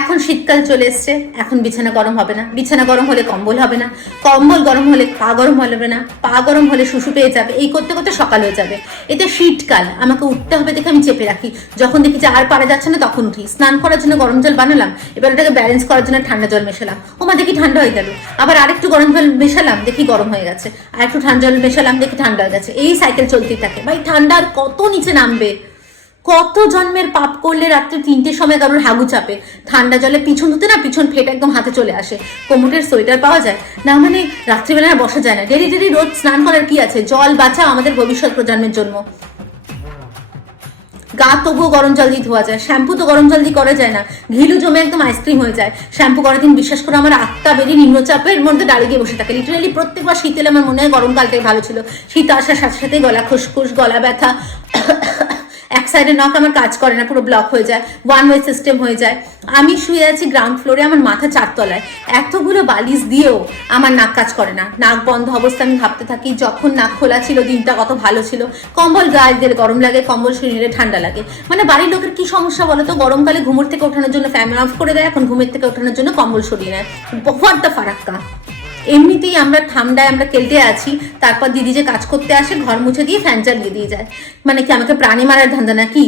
এখন শীতকাল চলে এসছে, এখন বিছানা গরম হবে না, বিছানা গরম হলে কম্বল হবে না, কম্বল গরম হলে পা গরম হবে না, পা গরম হলে শুশু পেয়ে যাবে, এই করতে করতে সকাল হয়ে যাবে। এতে শীতকাল, আমাকে উঠতে হবে দেখে আমি চেপে রাখি, যখন দেখি যে আর পারা যাচ্ছে না তখন উঠি। স্নান করার জন্য গরম জল বানালাম, এবার ওটাকে ব্যালেন্স করার জন্য ঠান্ডা জল মেশালাম, ওমা দেখি ঠান্ডা হয়ে গেল, আবার আরেকটু গরম জল মেশালাম, দেখি গরম হয়ে গেছে, আর একটু ঠান্ডা জল মেশালাম, দেখি ঠান্ডা হয়ে গেছে। এই সাইকেল চলতেই থাকে। ভাই ঠান্ডা আর কত নিচে নামবে? কত জন্মের পাপ করলে রাত্রে 3টের সময় কারোর হাগু চাপে, ঠান্ডা জলে পিছন ধুতে না পিছন ফেটে একদম হাতে চলে আসে, কোমরের সোয়েটার পাওয়া যায় না, মানে রাত্রিবেলা আর বসা যায় না। ডেলি ডেলি রোজ স্নান করার কি আছে? জল বাঁচাও আমাদের ভবিষ্যৎ প্রজন্মের জন্য। গা তবুও গরম জল দিয়ে ধোয়া যায়, শ্যাম্পু তো গরম জল দিয়ে করা যায় না, ঘিলু জমে একদম আইসক্রিম হয়ে যায়। শ্যাম্পু করার দিন বিশ্বাস করে আমার আত্মা বেরিয়ে নিম্নচাপের মধ্যে দাঁড়িয়ে গিয়ে বসে থাকে। লিটারালি প্রত্যেকবার শীতেলে আমার মনে হয় গরমকালটাই ভালো ছিল। শীত আসার সাথে সাথে গলা খুসখুস, গলা ব্যথা, এক সাইডে নখ আমার কাজ করে না, পুরো ব্লক হয়ে যায়, ওয়ান ওয়ে সিস্টেম হয়ে যায়। আমি শুয়ে আছি গ্রাউন্ড ফ্লোরে, আমার মাথা 4 তলায়, এতগুলো বালিশ দিয়েও আমার নাক কাজ করে না, নাক বন্ধ অবস্থা। আমি ভাবতে থাকি যখন নাক খোলা ছিল দিনটা কত ভালো ছিল, কম্বল গায়ে দিলে গরম লাগে, কম্বল শরীরে ঠান্ডা লাগে। মানে বাড়ির লোকের কি সমস্যা বলো তো? গরমকালে ঘুমোর থেকে ওঠানোর জন্য ফ্যান অফ করে দেয়, এখন ঘুমের থেকে ওঠানোর জন্য কম্বল সরিয়ে নেয়। What the Farakka. এমনিতেই আমরা ঠান্ডায় আমরা কেলটে আছি, তারপর দিদি যে কাজ করতে আসে ঘর মুছে দিয়ে ফ্যান চালিয়ে দিয়ে যায়, মানে কি আমাকে প্রাণী মারার ধান্দা নাকি?